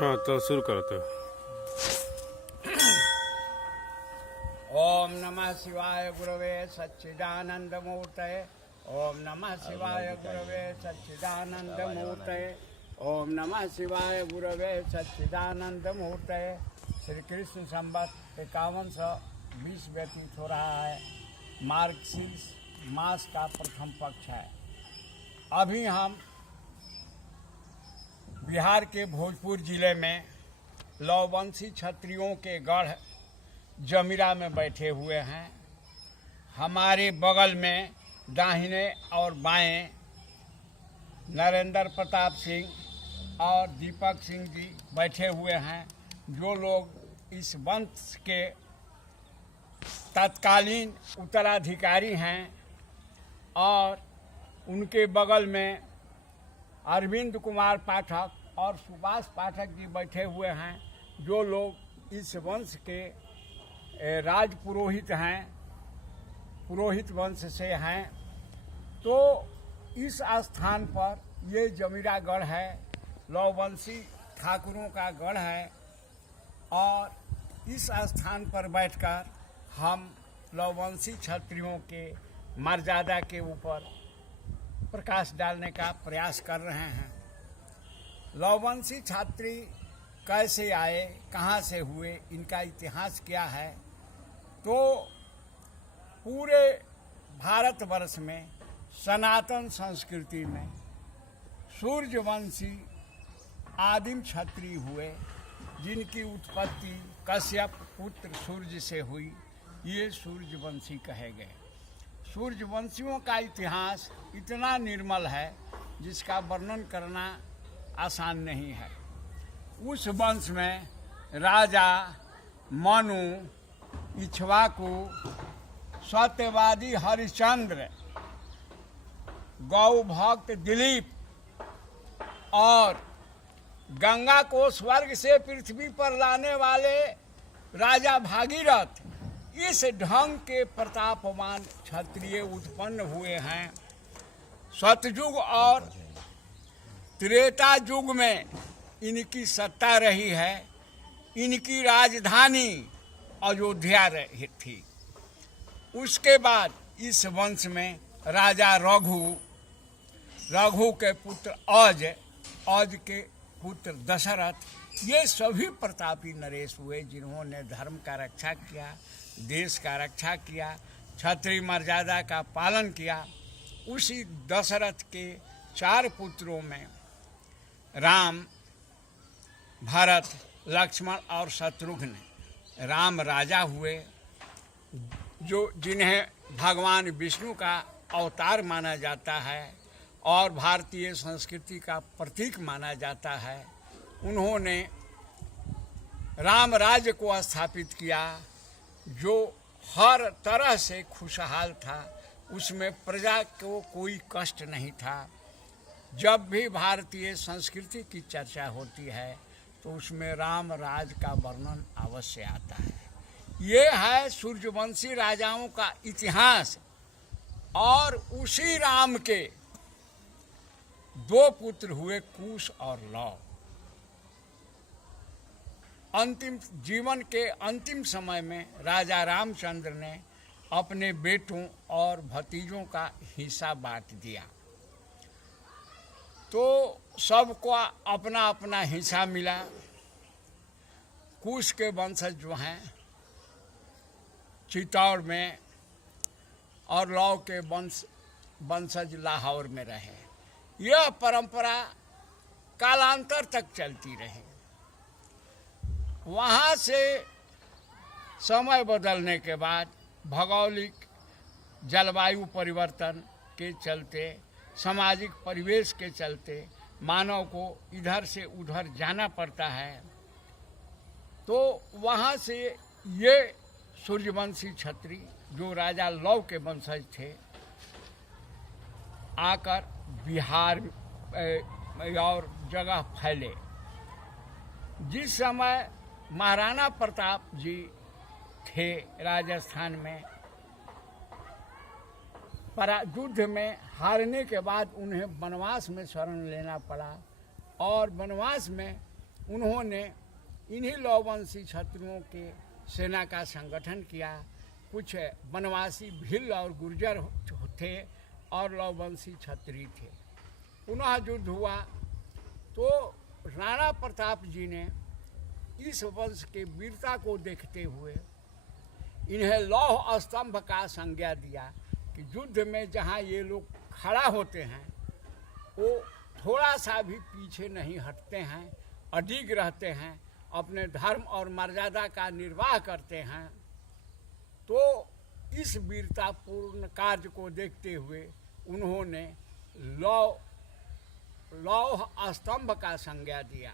हाँ तो शुरू करो तो। ओम नमः शिवाय गुरवे सच्चिदानंद मूर्तये। ओम नमः शिवाय गुरवे सच्चिदानंद मूर्तये। ओम नमः शिवाय गुरवे सच्चिदानंद मूर्तये। श्री कृष्ण संवत 5120 व्यतीत हो रहा है। मार्गशीर्ष मास का प्रथम पक्ष है। अभी हम बिहार के भोजपुर जिले में लौवंशी क्षत्रियों के गढ़ जमीरा में बैठे हुए हैं। हमारे बगल में दाहिने और बाएं नरेंद्र प्रताप सिंह और दीपक सिंह जी बैठे हुए हैं, जो लोग इस वंश के तत्कालीन उत्तराधिकारी हैं। और उनके बगल में अरविंद कुमार पाठक और सुभाष पाठक जी बैठे हुए हैं, जो लोग इस वंश के राज पुरोहित हैं, पुरोहित वंश से हैं। तो इस स्थान पर ये जमीरा गढ़ है, लौवंशी ठाकुरों का गढ़ है। और इस स्थान पर बैठकर हम लौवंशी क्षत्रियों के मर्यादा के ऊपर प्रकाश डालने का प्रयास कर रहे हैं। लौवंशी क्षत्रिय कैसे आए, कहाँ से हुए, इनका इतिहास क्या है। तो पूरे भारतवर्ष में सनातन संस्कृति में सूर्यवंशी आदिम क्षत्रिय हुए, जिनकी उत्पत्ति कश्यप पुत्र सूर्य से हुई। ये सूर्यवंशी कहे गए। सूर्यवंशियों का इतिहास इतना निर्मल है जिसका वर्णन करना आसान नहीं है। उस वंश में राजा मनु, इक्ष्वाकु, सत्यवादी हरिश्चंद्र, गौ भक्त दिलीप और गंगा को स्वर्ग से पृथ्वी पर लाने वाले राजा भागीरथ, इस ढंग के प्रतापवान क्षत्रिय उत्पन्न हुए हैं। सतयुग और त्रेता युग में इनकी सत्ता रही है। इनकी राजधानी अयोध्या रही थी। उसके बाद इस वंश में राजा रघु के पुत्र औज के पुत्र दशरथ, ये सभी प्रतापी नरेश हुए, जिन्होंने धर्म का रक्षा किया, देश का रक्षा किया, क्षत्रिय मर्यादा का पालन किया। उसी दशरथ के 4 पुत्रों में राम, भरत, लक्ष्मण और शत्रुघ्न। राम राजा हुए, जिन्हें भगवान विष्णु का अवतार माना जाता है और भारतीय संस्कृति का प्रतीक माना जाता है। उन्होंने राम राज्य को स्थापित किया, जो हर तरह से खुशहाल था। उसमें प्रजा को कोई कष्ट नहीं था। जब भी भारतीय संस्कृति की चर्चा होती है तो उसमें राम राज का वर्णन अवश्य आता है। ये है सूर्यवंशी राजाओं का इतिहास। और उसी राम के 2 पुत्र हुए, कुश और लव। अंतिम जीवन के अंतिम समय में राजा रामचंद्र ने अपने बेटों और भतीजों का हिस्सा बांट दिया। तो सबको अपना अपना हिस्सा मिला। कुश के वंशज जो हैं चित्तौड़ में, और लव के वंशज लाहौर में रहे। यह परंपरा कालांतर तक चलती रही। वहाँ से समय बदलने के बाद भौगोलिक जलवायु परिवर्तन के चलते, सामाजिक परिवेश के चलते मानव को इधर से उधर जाना पड़ता है। तो वहाँ से ये सूर्यवंशी क्षत्रिय, जो राजा लव के वंशज थे, आकर बिहार और जगह फैले। जिस समय महाराणा प्रताप जी थे राजस्थान में, युद्ध में हारने के बाद उन्हें वनवास में शरण लेना पड़ा। और वनवास में उन्होंने इन्हीं लौवंशी क्षत्रियों के सेना का संगठन किया। कुछ वनवासी भिल्ल और गुर्जर थे और लौवंशी क्षत्रिय थे। पुनः युद्ध हुआ तो राणा प्रताप जी ने इस वंश के वीरता को देखते हुए इन्हें लौह स्तंभ का संज्ञा दिया कि युद्ध में जहाँ ये लोग खड़ा होते हैं वो थोड़ा सा भी पीछे नहीं हटते हैं, अडिग रहते हैं, अपने धर्म और मर्यादा का निर्वाह करते हैं। तो इस वीरतापूर्ण कार्य को देखते हुए उन्होंने लौह स्तंभ का संज्ञा दिया।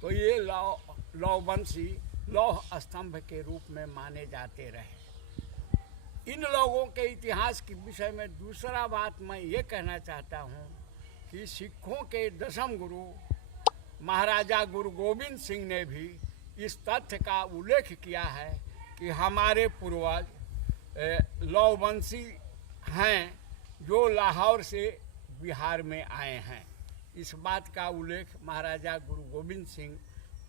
तो ये लौवंशी लौह स्तंभ के रूप में माने जाते रहे। इन लोगों के इतिहास के विषय में दूसरा बात मैं ये कहना चाहता हूँ कि सिखों के दशम गुरु महाराजा गुरु गोविंद सिंह ने भी इस तथ्य का उल्लेख किया है कि हमारे पूर्वज लौवंशी हैं जो लाहौर से बिहार में आए हैं। इस बात का उल्लेख महाराजा गुरु गोविंद सिंह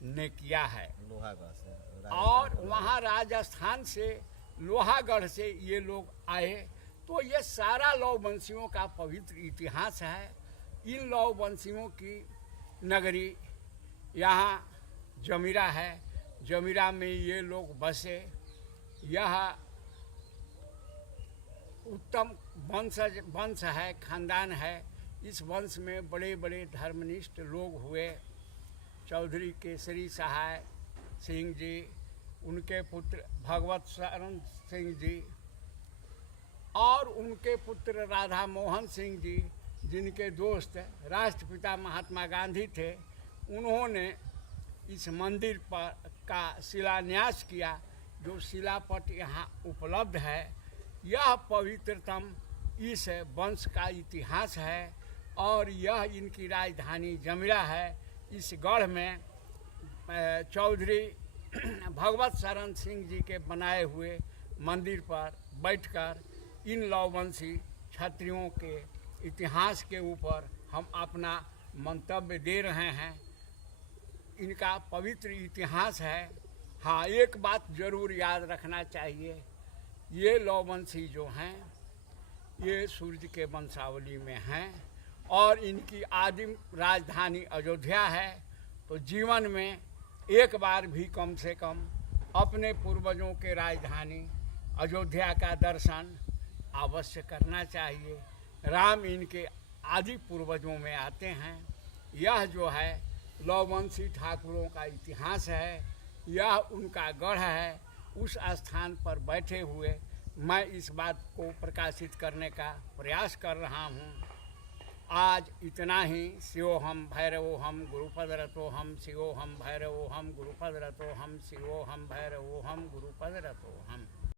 ने किया है। लोहागढ़ से और वहाँ राजस्थान से लोहागढ़ से ये लोग आए। तो ये सारा लौवंशियों का पवित्र इतिहास है। इन लौवंशियों की नगरी यहाँ जमीरा है। जमीरा में ये लोग बसे। यह उत्तम वंश है, खानदान है। इस वंश में बड़े बड़े धर्मनिष्ठ लोग हुए। चौधरी केसरी सहाय सिंह जी, उनके पुत्र भगवत शरण सिंह जी और उनके पुत्र राधा मोहन सिंह जी, जिनके दोस्त राष्ट्रपिता महात्मा गांधी थे, उन्होंने इस मंदिर पर का शिलान्यास किया। जो शिलापट यहाँ उपलब्ध है, यह पवित्रतम इस वंश का इतिहास है और यह इनकी राजधानी जमीरा है। इस गढ़ में चौधरी भगवत शरण सिंह जी के बनाए हुए मंदिर पर बैठकर इन लौवंशी क्षत्रियों के इतिहास के ऊपर हम अपना मंतव्य दे रहे हैं। इनका पवित्र इतिहास है। हाँ, एक बात जरूर याद रखना चाहिए, ये लौवंशी जो हैं ये सूर्य के वंशावली में हैं और इनकी आदिम राजधानी अयोध्या है। तो जीवन में एक बार भी कम से कम अपने पूर्वजों के राजधानी अयोध्या का दर्शन अवश्य करना चाहिए। राम इनके आदि पूर्वजों में आते हैं। यह जो है लौवंशी ठाकुरों का इतिहास है, यह उनका गढ़ है। उस स्थान पर बैठे हुए मैं इस बात को प्रकाशित करने का प्रयास कर रहा हूँ। आज इतना ही। शिवोहम भैरवोहम गुरुपद रतोहम, शिवोहम भैरवोहम गुरुपद रतोहम, शिवोहम भैरवोहम गुरुपद रतोहम।